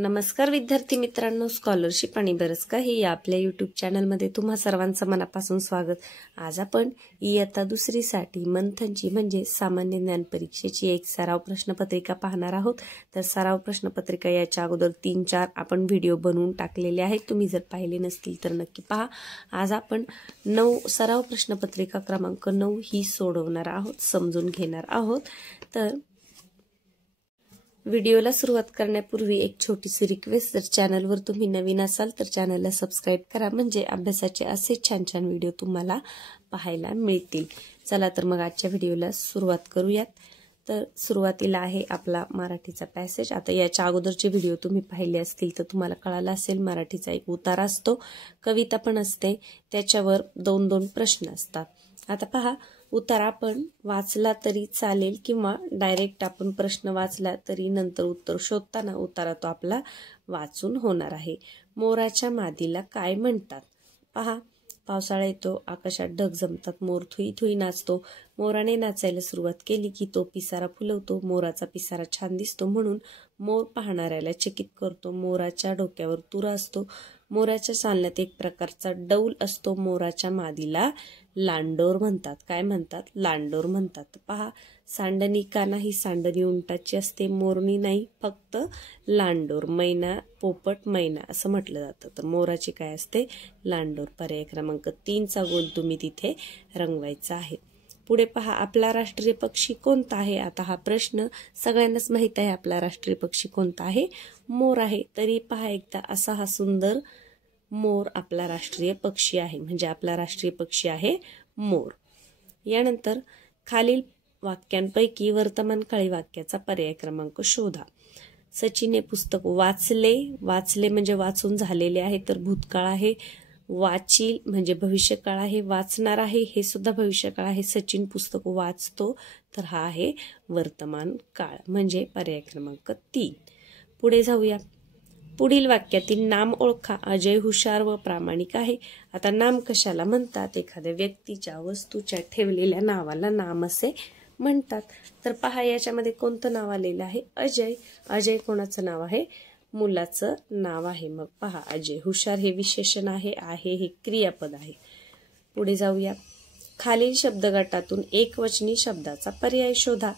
नमस्कार विद्यार्थी मित्रांनो, स्कॉलरशिप आणि बरंच काही या आपल्या यूट्यूब चॅनलमध्ये तुम्हा सर्वांचं मनापासून स्वागत। आज आपण इयत्ता दुसरीसाठी मंथनची म्हणजे सामान्य ज्ञान परीक्षेची एक सराव प्रश्नपत्रिका पाहणार आहोत। तर सराव प्रश्नपत्रिका याच्या अगोदर 3-4 आपण व्हिडिओ बनवून टाकलेले आहेत, तुम्ही जर पाहिले नसतील तर नक्की पहा। आज आपण सराव प्रश्नपत्रिका क्रमांक 9 ही सोडवणार आहोत, समजून घेणार आहोत। तर व्हिडिओला सुरुवात करण्यापूर्वी एक छोटीशी रिक्वेस्ट, जर चॅनलवर तुम्ही नवीन असाल तर चॅनलला सबस्क्राइब करा, म्हणजे अभ्यासाचे असे छान छान व्हिडिओ तुम्हाला पाहायला मिळतील। चला तर मग आजच्या व्हिडिओला सुरुवात करूयात। तर सुरुवातीला आहे आपला मराठीचा पॅसेज। आता याच्या अगोदरचे व्हिडिओ तुम्ही पाहिले असतील तर तुम्हाला कळालं असेल, मराठीचा एक उतारा असतो, कविता पण असते, त्याच्यावर 2-2 प्रश्न असतात। आता पहा, उतारा आपण वाचला तरी चालेल किंवा डायरेक्ट आपण प्रश्न वाचला तरी नंतर उत्तर शोधताना उतारा तो आपला वाचून होणार आहे। मोराच्या मादीला काय म्हणतात? पहा, पावसाळा येतो, आकाशात ढग जमतात, मोर थुई थुई नाचतो। मोराने नाचायला सुरुवात केली की तो पिसारा फुलवतो। मोराचा पिसारा छान दिसतो म्हणून मोर पाहणाऱ्याला चकित करतो। मोराच्या डोक्यावर तुरा असतो। मोराच्या चालण्यात एक प्रकारचा डौल असतो। मोराच्या मादीला लांडोर म्हणतात। काय म्हणतात? लांडोर म्हणतात। पहा, सांडणी का नाही? सांडणी उंटाची असते, मोरणी नाही, फक्त लांडोर। मैना, पोपट, मैना असं म्हटलं जातं, तर मोराची काय असते? लांडोर। पर्याय क्रमांक 3चा गोल तुम्ही तिथे रंगवायचा आहे। पुढे पहा, आपला राष्ट्रीय पक्षी कोणता आहे? आता हा प्रश्न सगळ्यांनाच माहित आहे, आपला राष्ट्रीय पक्षी कोणता आहे? मोर आहे। तरी पहा एकदा, असा हा सुंदर मोर आपला राष्ट्रीय पक्षी आहे, म्हणजे आपला राष्ट्रीय पक्षी आहे मोर। यानंतर खालील वाक्यांपैकी वर्तमानकाळी वाक्याचा पर्याय क्रमांक शोधा। सचिनने पुस्तक वाचले। वाचले म्हणजे वाचून झालेले आहे, तर भूतकाळ आहे। वाचील म्हणजे भविष्यकाळ आहे। वाचणार आहे हे सुद्धा भविष्यकाळ आहे। सचिन पुस्तक वाचतो, तर हा आहे वर्तमान काळ, म्हणजे पर्याय क्रमांक 3। पुढे जाऊया। पुढील वाक्यातील नाम ओळखा। अजय हुशार व प्रामाणिक आहे। आता नाम कशाला म्हणतात? एखाद्या व्यक्तीच्या, वस्तूच्या ठेवलेल्या नावाला नाम असे म्हणतात। तर पहा, याच्यामध्ये कोणतं नाव आलेलं आहे? अजय। अजय कोणाचं नाव आहे? मुलाचं नाव आहे। मग पहा, अजय हुशार हे विशेषण आहे, हे क्रियापद आहे। पुढे जाऊया। खालील शब्दगटातून एकवचनी शब्दाचा पर्याय शोधा।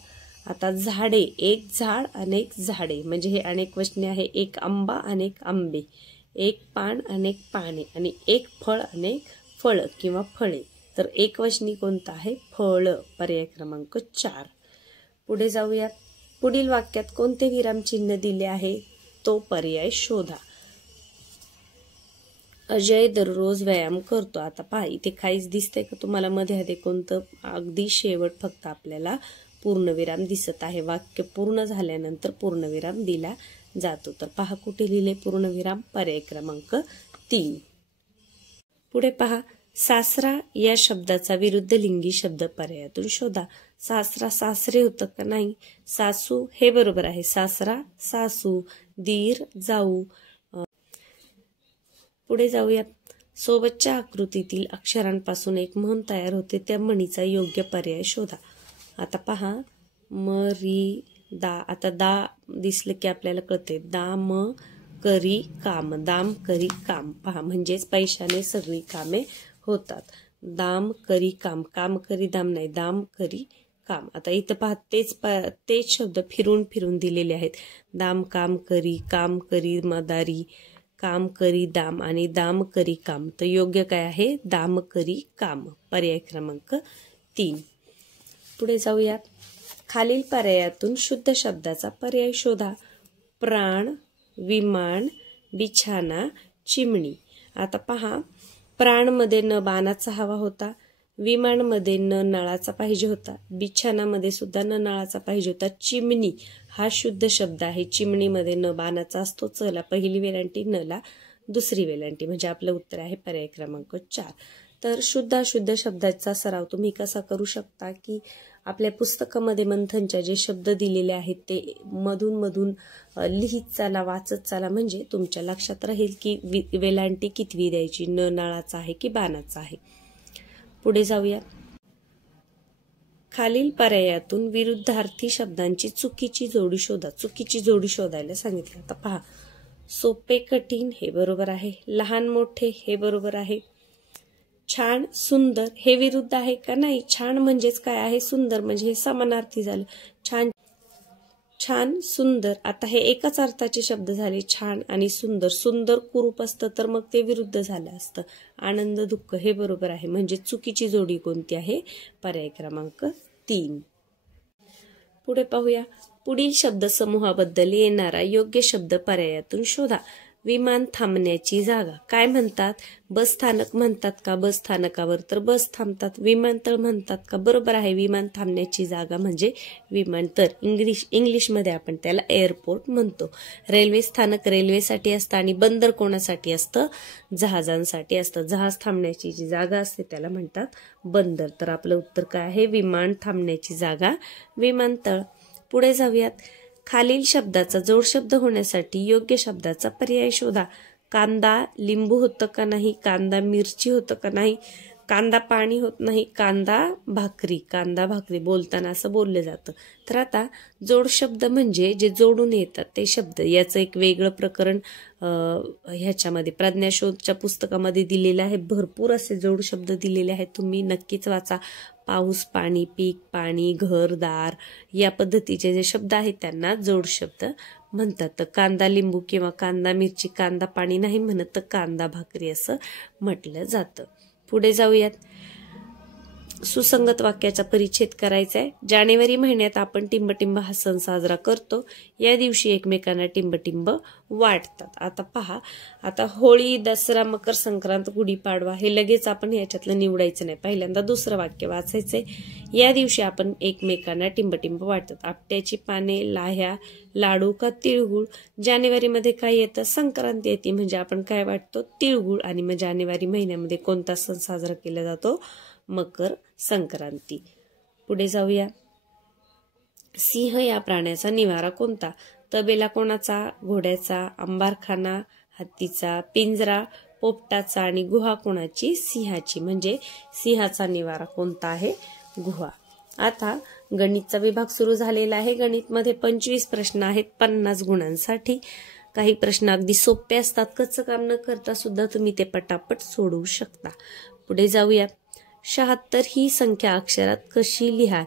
आता झाडे, एक झाड, अनेक झाडे, म्हणजे हे अनेक वचने आहे। एक आंबा, अनेक आंबे, एक पान, अनेक पाने, आणि एक फळ, अनेक फळ किंवा फळे, तर एकवचनी कोणतं आहे? फळ। पर्याय क्रमांक 4। पुढे जाऊया। पुढील वाक्यात कोणते विरामचिन्ह दिले आहे? तो पर्याय शोधा। अजय दररोज व्यायाम करतो। आता पहा, इथे काहीच दिसतंय का तुम्हाला? मध्ये कोणतं? अगदी शेवट फक्त आपल्याला पूर्णविराम दिसत आहे। वाक्य पूर्ण झाल्यानंतर पूर्णविराम दिला जातो, तर पहा कुठे लिहिले पूर्णविराम? पर्याय क्रमांक 3। पुढे पहा, सासरा या शब्दाचा विरुद्ध लिंगी शब्द पर्यायातून शोधा। सासरा सासरे होतं का? नाही। सासू हे बरोबर आहे। सासरा सासू, दीर जाऊ। पुढे जाऊया। सोबतच्या आकृतीतील अक्षरांपासून एक म्हण तयार होते, त्या म्हणीचा योग्य पर्याय शोधा। आता पहा, री दा, आता दा दिसलं की आपल्याला कळते, दाम करी काम, दाम करी काम। पहा, म्हणजेच पैशाने सगळी कामे होतात। दाम करी काम, काम करी दाम नाही, दाम करी काम। आता इथं पहा, तेच शब्द फिरून फिरून दिलेले आहेत। दाम काम करी मदारी, काम करी दाम, आणि दाम करी काम, तर योग्य काय आहे? दाम करी काम। पर्याय क्रमांक 3। पुढे जाऊया। खालील पर्यायातून शुद्ध शब्दाचा पर्याय शोधा। प्राण, विमान, बिछाना, चिमणी। आता पहा, प्राणमध्ये न बाणाचा हवा होता, विमानमध्ये न नळाचा पाहिजे होता, बिछानामध्ये सुद्धा न नळाचा पाहिजे होता, चिमणी हा शुद्ध शब्द आहे। चिमणीमध्ये न बाणाचा असतो। चला, पहिली वेलांटी, नला दुसरी वेलांटी, म्हणजे आपलं उत्तर आहे पर्याय क्रमांक 4। तर शुद्ध अशुद्ध शब्दाचा सराव तुम्ही कसा करू शकता की आपल्या पुस्तकामध्ये मंथनच्या जे शब्द दिलेले आहेत ते मधून मधून लिहित चाला, वाचत चाला, म्हणजे तुमच्या लक्षात राहील की वेलांटी कितवी द्यायची, न नळाचा आहे की बाणाचा आहे। पुढे जाऊया। खालील पर्यायातून विरुद्धार्थी शब्दांची चुकीची जोडी शोधा। चुकीची जोडी शोधायला सांगितली। आता पहा, सोपे कठीण हे बरोबर आहे, लहान मोठे हे बरोबर आहे, छान सुंदर हे विरुद्ध आहे का नाही, छान म्हणजेच काय आहे, सुंदर म्हणजे हे समानार्थी झालं, छान छान सुंदर, आता हे एकाच अर्थाचे शब्द झाले, छान आणि सुंदर, सुंदर कुरूप असतं तर मग ते विरुद्ध झालं असतं, आनंद दुःख हे बरोबर आहे, म्हणजे चुकीची जोडी कोणती आहे, पर्याय क्रमांक 3. पुढे पाहूया, पुढील शब्द समूहाबद्दल येणारा योग्य शब्द पर्यायातून शोधा. विमान थांबण्याची जागा काय म्हणतात, बस स्थानक म्हणतात का, बस स्थानकावर तर बस थांबतात, विमानतळ म्हणतात का, बरोबर आहे, विमान थांबण्याची जागा म्हणजे विमानतळ, इंग्लिशमध्ये आपण त्याला एअरपोर्ट म्हणतो. रेल्वे स्थानक रेल्वेसाठी असतं आणि बंदर कोणासाठी असतं, जहाजांसाठी असतं, जहाज थांबण्याची जी जागा असते त्याला म्हणतात बंदर. तर आपलं उत्तर काय आहे, विमान थांबण्याची जागा विमानतळ. पुढे जाऊयात, खालील शब्दाचा जोडशब्द होण्यासाठी योग्य शब्दाचा पर्याय शोधा. कांदा लिंबू होतं का नाही, कांदा मिरची होतं का नाही, कांदा पाणी होत नाही, कांदा भाकरी, कांदा भाकरी बोलताना असं बोललं जातं. तर आता जोडशब्द म्हणजे जे जोडून येतात ते शब्द, याचं एक वेगळं प्रकरण ह्याच्यामध्ये प्रज्ञाशोधच्या पुस्तकामध्ये दिलेलं आहे. भरपूर असे जोडशब्द दिलेले आहेत, तुम्ही नक्कीच वाचा. पाऊस, पाणी, पीक, पाणी, घर, दार या पद्धतीचे जे शब्द आहेत त्यांना जोडशब्द म्हणतात. तर कांदा लिंबू किंवा कांदा मिरची, कांदा पाणी नाही म्हणत, तर कांदा भाकरी असं म्हटलं जातं. पुढे जाऊयात, सुसंगत वाक्याचा परिच्छेद करायचा आहे. जानेवारी महिन्यात आपण टिंबटिंब हा सण साजरा करतो. या दिवशी एकमेकांना टिंबटिंब वाटतात. आता पहा, आता होळी, दसरा, मकर संक्रांत, गुढीपाडवा हे लगेच आपण याच्यातलं निवडायचं नाही. पहिल्यांदा दुसरं वाक्य वाचायचंय. या दिवशी आपण एकमेकांना टिंबटिंब वाटतात. आपट्याची पाने, लाह्या, लाडू का तिळगुळ. जानेवारीमध्ये काय येतं, संक्रांत येते, म्हणजे आपण काय वाटतो, तिळगुळ. आणि मग जानेवारी महिन्यामध्ये कोणता सण साजरा केला जातो, मकर संक्रांती. पुढे जाऊया, सिंह या प्राण्याचा निवारा कोणता, तबेला कोणाचा, घोड्याचा, अंबारखाना हत्तीचा, पिंजरा पोपटाचा आणि गुहा कोणाची, सिंहाची. म्हणजे सिंहाचा निवारा कोणता आहे, गुहा. आता गणितचा विभाग सुरू झालेला आहे. गणितमध्ये 25 प्रश्न आहेत 50 गुणांसाठी. काही प्रश्न अगदी सोपे असतात, कच्चं काम न करता सुद्धा तुम्ही ते पटापट सोडवू शकता. पुढे जाऊया, 76 ही संख्या अक्षरात कशी लिहाल,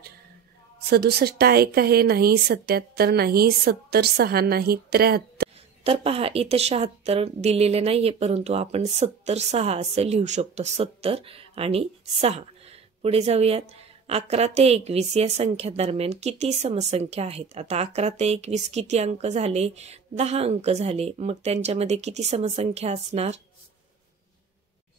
67 एक आहे नाही, 77 नाही, 70 6 नाही, 73. तर पहा, इथे 76 दिलेले नाहीये, परंतु आपण 70 6 असं लिहू शकतो, 70 आणि 6. पुढे जाऊयात, 11 ते 21 या संख्या दरम्यान किती समसंख्या आहेत. आता 11 ते 21 किती अंक झाले, 10 अंक झाले, मग त्यांच्यामध्ये किती समसंख्या असणार,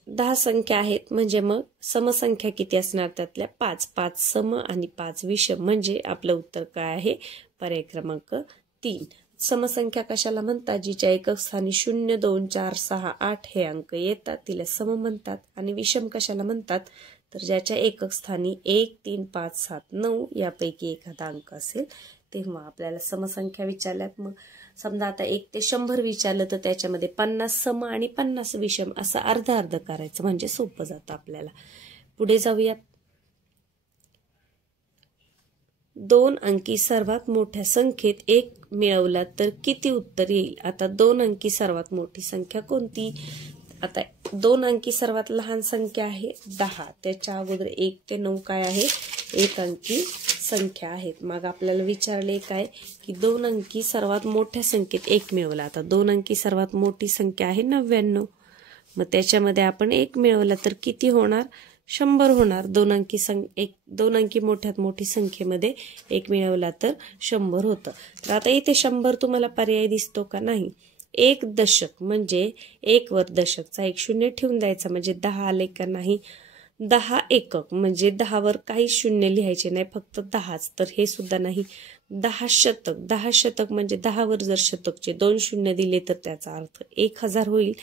10 संख्या आहेत, म्हणजे मग समसंख्या किती असणार, त्यातल्या 5. 5 सम आणि 5 विषम, म्हणजे आपलं उत्तर काय आहे, पर्याय क्रमांक 3. समसंख्या कशाला म्हणतात, जिच्या एकक स्थानी 0 2 4 6 8 हे अंक येतात तिला सम म्हणतात. आणि विषम कशाला म्हणतात, तर ज्याच्या एकक स्थानी 1 3 5 7 9 यापैकी एखादा अंक असेल तेव्हा आपल्याला समसंख्या विचारल्यात. मग समजा आता 1 ते 100 विचारलं तर त्याच्यामध्ये 50 सम आणि 50 विषम असं अर्ध अर्ध करायचं, म्हणजे सोपं जातं आपल्याला. पुढे जाऊयात, 2 अंकी सर्वात मोठ्या संख्येत 1 मिळवला तर किती उत्तर येईल. आता 2 अंकी सर्वात मोठी संख्या कोणती, आता 2 अंकी सर्वात लहान संख्या आहे 10, त्याच्या अगोदर 1 ते 9 काय आहे, 1 अंकी संख्या आहेत. मग आपल्याला विचारले काय की 2 अंकी सर्वात मोठ्या संख्येत 1 मिळवला. आता 2 अंकी सर्वात मोठी संख्या आहे 99, मग त्याच्यामध्ये आपण 1 मिळवला तर किती होणार, 100 होणार. 2 अंकी मोठ्यात मोठी संख्येमध्ये 1 मिळवला तर 100 होतं. तर आता इथे 100 तुम्हाला पर्याय दिसतो का नाही. 1 दशक म्हणजे 1 वर दशकचा 1 शून्य ठेवून द्यायचा, म्हणजे 10 आले का नाही. 10 एकक म्हणजे 10 वर काही शून्य लिहायचे नाही, फक्त 10च, तर हे सुद्धा नाही. 10 शतक, 10 शतक म्हणजे 10 वर जर शतकचे 2 शून्य दिले तर त्याचा अर्थ 1000 होईल.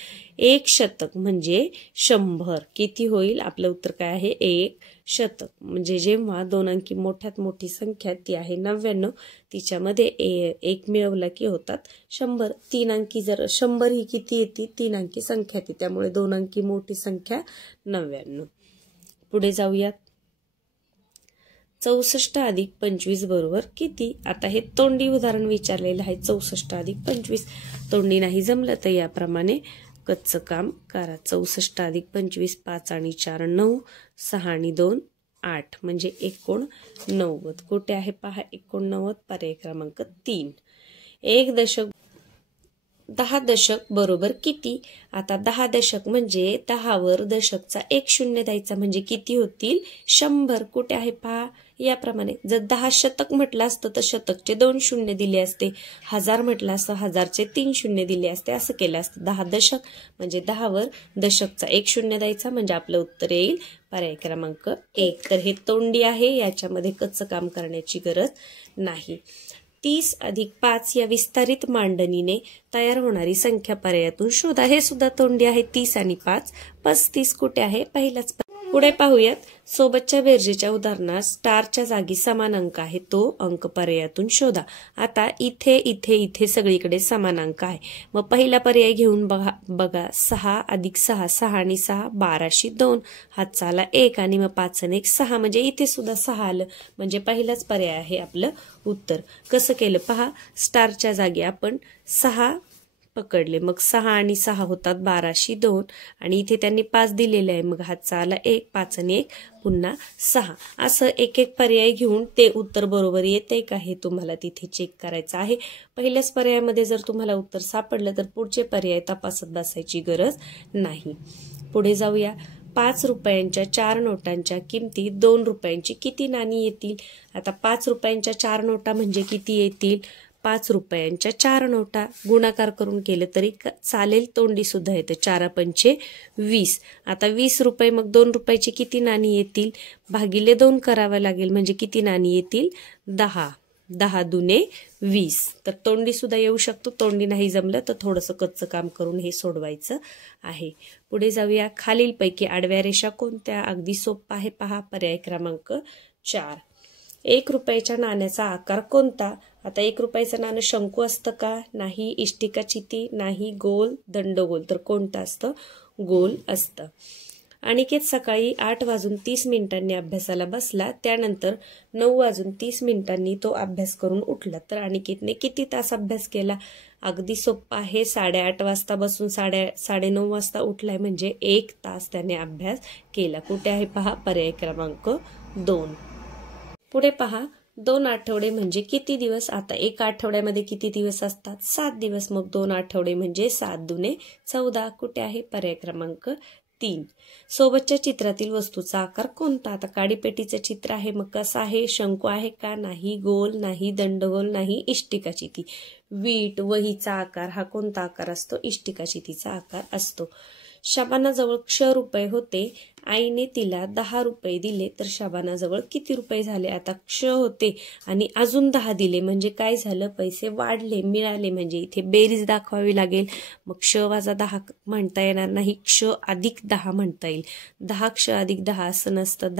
1 शतक म्हणजे 100, किती होईल, आपलं उत्तर काय आहे, 1 शतक. म्हणजे जेव्हा 2 अंकी मोठ्यात मोठी संख्या ती आहे 99, तिच्यामध्ये 1 मिळवला की होतात 100. 3 अंकी जर 100 ही किती येते, 3 अंकी संख्या येते, त्यामुळे 2 अंकी मोठी संख्या 99. पुढे जाऊयात, 64 अधिक 25 बरोबर किती? आता हे तोंडी उदाहरण विचारलेलं आहे. 64 अधिक 25 तोंडी नाही जमलं तर याप्रमाणे कच्चं काम करा. 64 अधिक 25 5 आणि 4 9 6 आणि 2 8 म्हणजे 89. कुठे आहे पहा 89? पर्याय क्रमांक 3. 1 दशक 10 दशक बरोबर किती? आता 10 दशक म्हणजे 10 वर दशकचा 1 शून्य द्यायचा म्हणजे किती होतील? 100. कुठे आहे पहा याप्रमाणे. जर 10 शतक म्हटलं असतं तर शतकचे 2 शून्य दिले असते. 1000 म्हटलं असतं 1000चे 3 शून्य दिले असते. असं केलं असतं. 10 दशक म्हणजे 10 वर दशकचा 1 शून्य द्यायचा म्हणजे आपलं उत्तर येईल पर्याय क्रमांक 1. तर हे तोंडी आहे, याच्यामध्ये कच्चं काम करण्याची गरज नाही. 30 अधिक 5 या विस्तारित मांडणीने तयार होणारी संख्या पर्यायातून शोधा. हे सुद्धा तोंडी आहे. 30 आणि 5 35. कुठे आहे? पहिलाच. पुढे पाहूयात. सोबतच्या बेरजेच्या उदाहरणात स्टारच्या जागी समान अंक आहे, तो अंक पर्यायातून शोधा. आता इथे इथे इथे सगळीकडे समान अंक आहे. मग पहिला पर्याय घेऊन बघा 6 अधिक 6 6 आणि 6 12शी 2 हातचा आला 1 आणि मग 5 आणि 1 6 म्हणजे इथे सुद्धा 6 आलं म्हणजे पहिलाच पर्याय आहे आपलं उत्तर. कसं केलं पहा. स्टारच्या जागी आपण 6 पकडले, मग 6 आणि 6 होतात 12शी 2 आणि इथे त्यांनी 5 दिलेले आहे, मग हातचा आला 1 5 आणि 1 पुन्हा 6. असं एक एक पर्याय घेऊन ते उत्तर बरोबर येते का हे तुम्हाला तिथे चेक करायचं आहे. पहिल्याच पर्यायामध्ये जर तुम्हाला उत्तर सापडलं तर पुढचे पर्याय तपासत बसायची गरज नाही. पुढे जाऊया. 5 रुपयांच्या 4 नोटांच्या किमती 2 रुपयांची किती नाणी येतील? आता 5 रुपयांच्या 4 नोटा म्हणजे किती येतील? 5 रुपयांच्या 4 नोटा. गुणाकार करून केलं तरी चालेल, तोंडी सुद्धा येतं. 4 पंचे 20. आता 20 रुपये मग 2 रुपयाची किती नाणी येतील? भागिले 2 करावं लागेल म्हणजे किती नाणी येतील? 10. 10 दुने 20. तर तोंडी सुद्धा येऊ शकतो. तोंडी नाही जमलं तर थोडंसं कच्चं काम करून हे सोडवायचं आहे. पुढे जाऊया. खालीलपैकी आडव्या रेषा कोणत्या? अगदी सोपं आहे पहा. पर्याय क्रमांक 4. 1 रुपयाच्या नाण्याचा आकार कोणता? आता 1 रुपयाचं नाणं शंकू असतं का? नाही. इष्टिका चिती? नाही. गोल? दंडगोल? तर कोणतं असतं? गोल असतं. अनिकेत सकाळी 8:30 अभ्यासाला बसला, त्यानंतर 9:30 तो अभ्यास करून उठला. तर अनिकेतने किती तास अभ्यास केला? अगदी सोपं आहे. 8:30 वाजता बसून 9:30 वाजता उठलाय म्हणजे 1 तास त्याने अभ्यास केला. कुठे आहे पहा? पर्याय क्रमांक 2. पुढे पहा. 2 आठवडे म्हणजे किती दिवस? आता 1 आठवड्यामध्ये किती दिवस असतात? 7 दिवस. मग 2 आठवडे म्हणजे 7 दुने 14. कुठे आहे? पर्याय क्रमांक 3. सोबतच्या चित्रातील वस्तूचा आकार कोणता? आता काडीपेटीचं चित्र आहे, मग कसं आहे? शंकू आहे का? नाही. गोल? नाही. दंडगोल? नाही. इष्टिका चिती. वीट वहीचा आकार हा कोणता आकार असतो? इष्टिका चितीचा आकार असतो. शबानाजवळ क्ष रुपये होते. आईने तिला 10 रुपये दिले तर शबानाजवळ किती रुपये झाले? आता क्ष होते आणि अजून 10 दिले म्हणजे काय झालं? पैसे वाढले, मिळाले. म्हणजे इथे बेरीज दाखवावी लागेल. मग क्ष वजा 10 म्हणता येणार नाही, क्ष अधिक 10 म्हणता येईल. 10 क्ष अधिक 10 असं नसतं.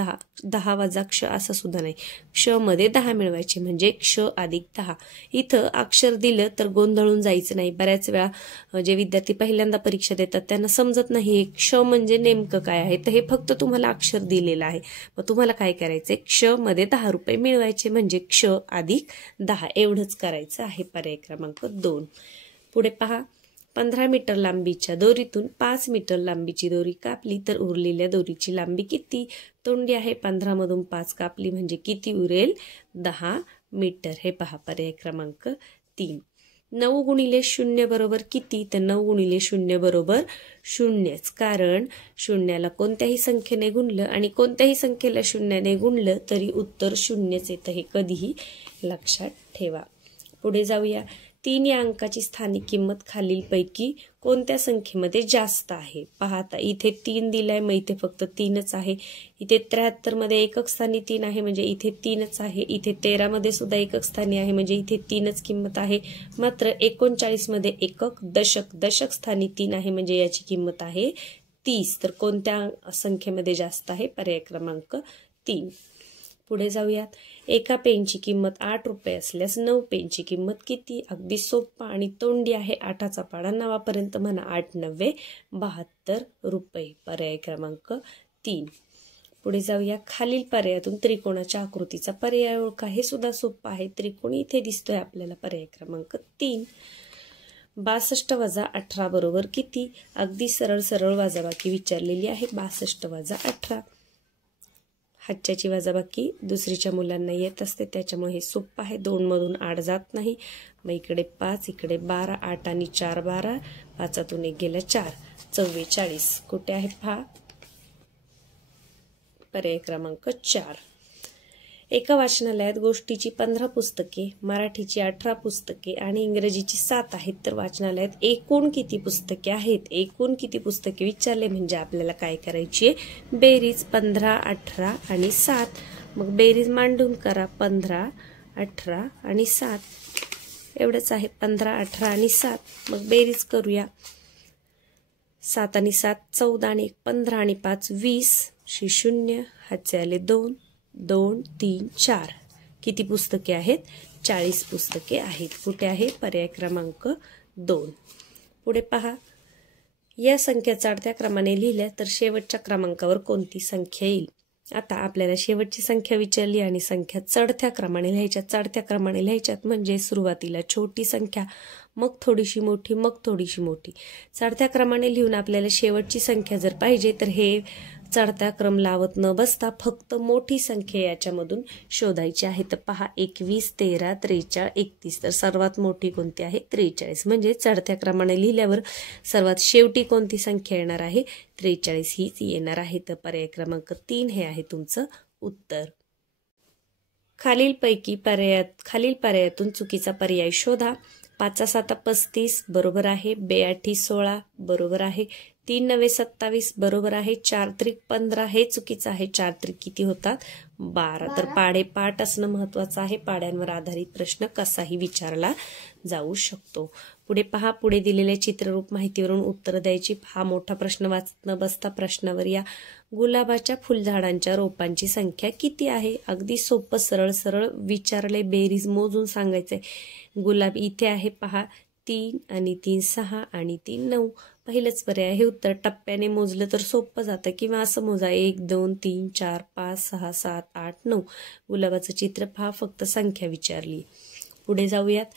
10 वजा क्ष असं सुद्धा नाही. क्ष मध्ये 10 मिळवायचे म्हणजे क्ष अधिक 10. इथं अक्षर दिलं तर गोंधळून जायचं नाही. बऱ्याच वेळा जे विद्यार्थी पहिल्यांदा परीक्षा देतात त्यांना समजत नाही क्ष म्हणजे नेमकं काय आहे. तर हे फक्त तुम्हाला अक्षर दिलेलं आहे. मग तुम्हाला काय करायचंय? क्ष मध्ये 10 रुपये मिळवायचे म्हणजे क्ष अधिक 10 एवढंच करायचं आहे. पर्याय क्रमांक 2. पुढे पहा. 15 मीटर लांबीच्या दोरीतून 5 मीटर लांबीची दोरी कापली तर उरलेल्या दोरीची लांबी किती? तोंडी आहे. 15 मधून 5 कापली म्हणजे किती उरेल? 10 मीटर. हे पहा पर्याय क्रमांक 3. 9 गुणिले 0 बरोबर किती? तर 9 गुणिले 0 बरोबर 0च. कारण शून्याला कोणत्याही संख्येने गुणलं आणि कोणत्याही संख्येला 0ने गुणलं तरी उत्तर 0च येतं. हे कधीही लक्षात ठेवा. पुढे जाऊया. 3 या अंकाची स्थानिक किंमत खालीलपैकी कोणत्या संख्येमध्ये जास्त आहे? पहा आता इथे 3 दिलाय, मग इथे फक्त 3च आहे. इथे 73 मध्ये एकक स्थानी 3 आहे म्हणजे इथे 3च आहे. इथे 13 मध्ये सुद्धा एकक स्थानी आहे म्हणजे इथे 3च किंमत आहे. मात्र 39 मध्ये एकक दशक स्थानी 3 आहे म्हणजे याची किंमत आहे 30. तर कोणत्या संख्येमध्ये जास्त आहे? पर्याय क्रमांक 3. पुढे जाऊयात. एका पेनची किंमत 8 रुपये असल्यास 9 पेनची किंमत किती? अगदी सोपा आणि तोंडी आहे. 8चा पाडा 9 पर्यंत म्हणा. 8 9 72 रुपये. पर्याय क्रमांक 3. पुढे जाऊया. खालील पर्यायातून त्रिकोणाच्या आकृतीचा पर्याय ओळखा. हे सुद्धा सोपं आहे. त्रिकोण इथे दिसतोय आपल्याला. पर्याय क्रमांक 3. 62 वजा 18 बरोबर किती? अगदी सरळ सरळ वजाबाकी विचारलेली आहे. 62 वजा 18. हातच्याची वजाबाकी दुसरीच्या मुलांना येत असते, त्याच्यामुळे हे सोपं आहे. 2 मधून 8 जात नाही. मग इकडे 5, इकडे 12. 8 आणि 4 12. 5तून 1 गेला 4. 44. कुठे आहे पहा? पर्याय क्रमांक 4. एका वाचनालयात गोष्टीची 15 पुस्तके, मराठीची 18 पुस्तके आणि इंग्रजीची 7 आहेत. तर वाचनालयात एकूण किती पुस्तके आहेत? एकूण किती पुस्तके विचारले म्हणजे आपल्याला काय करायची आहे? बेरीज. 15, 18 आणि 7. मग बेरीज मांडून करा. 15, 18 आणि 7 एवढंच आहे. 15, 18 आणि 7. मग बेरीज करूया. 7 आणि 7 14 आणि 1 15 आणि 5 20. 0. हातचे आले 2. 2, 3, 4. किती पुस्तके आहेत? 40 पुस्तके आहेत. कुठे आहे? पर्याय क्रमांक 2. पुढे पहा. या संख्या चढत्या क्रमाने लिहिल्या तर शेवटच्या क्रमांकावर कोणती संख्या येईल? आता आपल्याला शेवटची संख्या विचारली आणि संख्या चढत्या क्रमाने लिहायच्या. चढत्या क्रमाने लिहायच्यात म्हणजे सुरुवातीला छोटी संख्या, मग थोडीशी मोठी, मग थोडीशी मोठी. चढत्या क्रमाने लिहून आपल्याला शेवटची संख्या जर पाहिजे तर हे चढता क्रम लावत न बसता फक्त मोठी संख्या याच्यामधून शोधायची आहे. तर पहा 21, 13, 43, 31. तर सर्वात मोठी कोणती आहे? 43. म्हणजे चढत्या क्रमाने लिहिल्यावर सर्वात शेवटी कोणती संख्या येणार आहे? 43 हीच येणार आहे. तर पर्याय क्रमांक 3 हे आहे तुमचं उत्तर. खालील पर्यायातून चुकीचा पर्याय शोधा. 5 7 35 बरोबर आहे. 2 8 16 बरोबर आहे. 3 9 27 बरोबर आहे. 4 3 15 हे चुकीचं आहे. 4 3 किती होतात? 12. तर पाढे पाठ असणं महत्वाचं आहे. पाड्यांवर आधारित प्रश्न कसाही विचारला जाऊ शकतो. पुढे पहा. पुढे दिलेल्या चित्ररूप माहितीवरून उत्तर द्यायची. हा मोठा प्रश्न वाचत न बसता प्रश्नावर या. गुलाबाच्या फुलझाडांच्या रोपांची संख्या किती आहे? अगदी सोपं सरळ सरळ विचारले. बेरीज मोजून सांगायचंय. गुलाब इथे आहे पहा. 3 आणि 3 6 आणि 3 9. पहिलंच पर्याय. हे उत्तर टप्प्याने मोजलं तर सोपं जातं किंवा असं मोजा 1 2 3 4 5 6 7 8 9. गुलाबाचं चित्र पहा. फक्त संख्या विचारली. पुढे जाऊयात.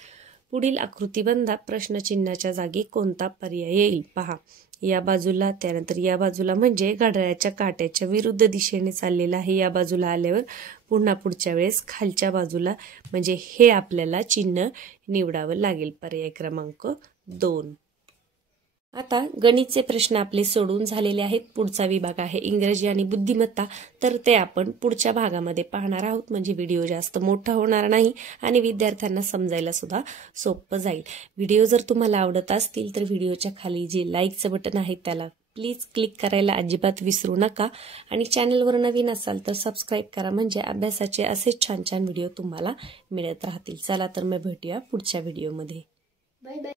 पुढील आकृतीबंधा प्रश्नचिन्हाच्या जागी कोणता पर्याय येईल? पहा. या बाजूला, त्यानंतर या बाजूला म्हणजे घड्याळाच्या काट्याच्या विरुद्ध दिशेने चाललेला आहे. या बाजूला आल्यावर पुन्हा पुढच्या वेळेस खालच्या बाजूला, म्हणजे हे आपल्याला चिन्ह निवडावं लागेल. पर्याय क्रमांक 2. आता गणितचे प्रश्न आपले सोडून झालेले आहेत. पुढचा विभाग आहे इंग्रजी आणि बुद्धिमत्ता. तर ते आपण पुढच्या भागामध्ये पाहणार आहोत. म्हणजे व्हिडिओ जास्त मोठा होणार नाही आणि विद्यार्थ्यांना समजायला सुद्धा सोपं जाईल. व्हिडिओ जर तुम्हाला आवडत असतील तर व्हिडिओच्या खाली जे लाईकचं बटन आहे त्याला प्लीज क्लिक करायला अजिबात विसरू नका. आणि चॅनलवर नवीन असाल तर सबस्क्राईब करा, म्हणजे अभ्यासाचे असे छान छान व्हिडिओ तुम्हाला मिळत राहतील. चला तर मग भेटूया पुढच्या व्हिडिओमध्ये. Bye bye.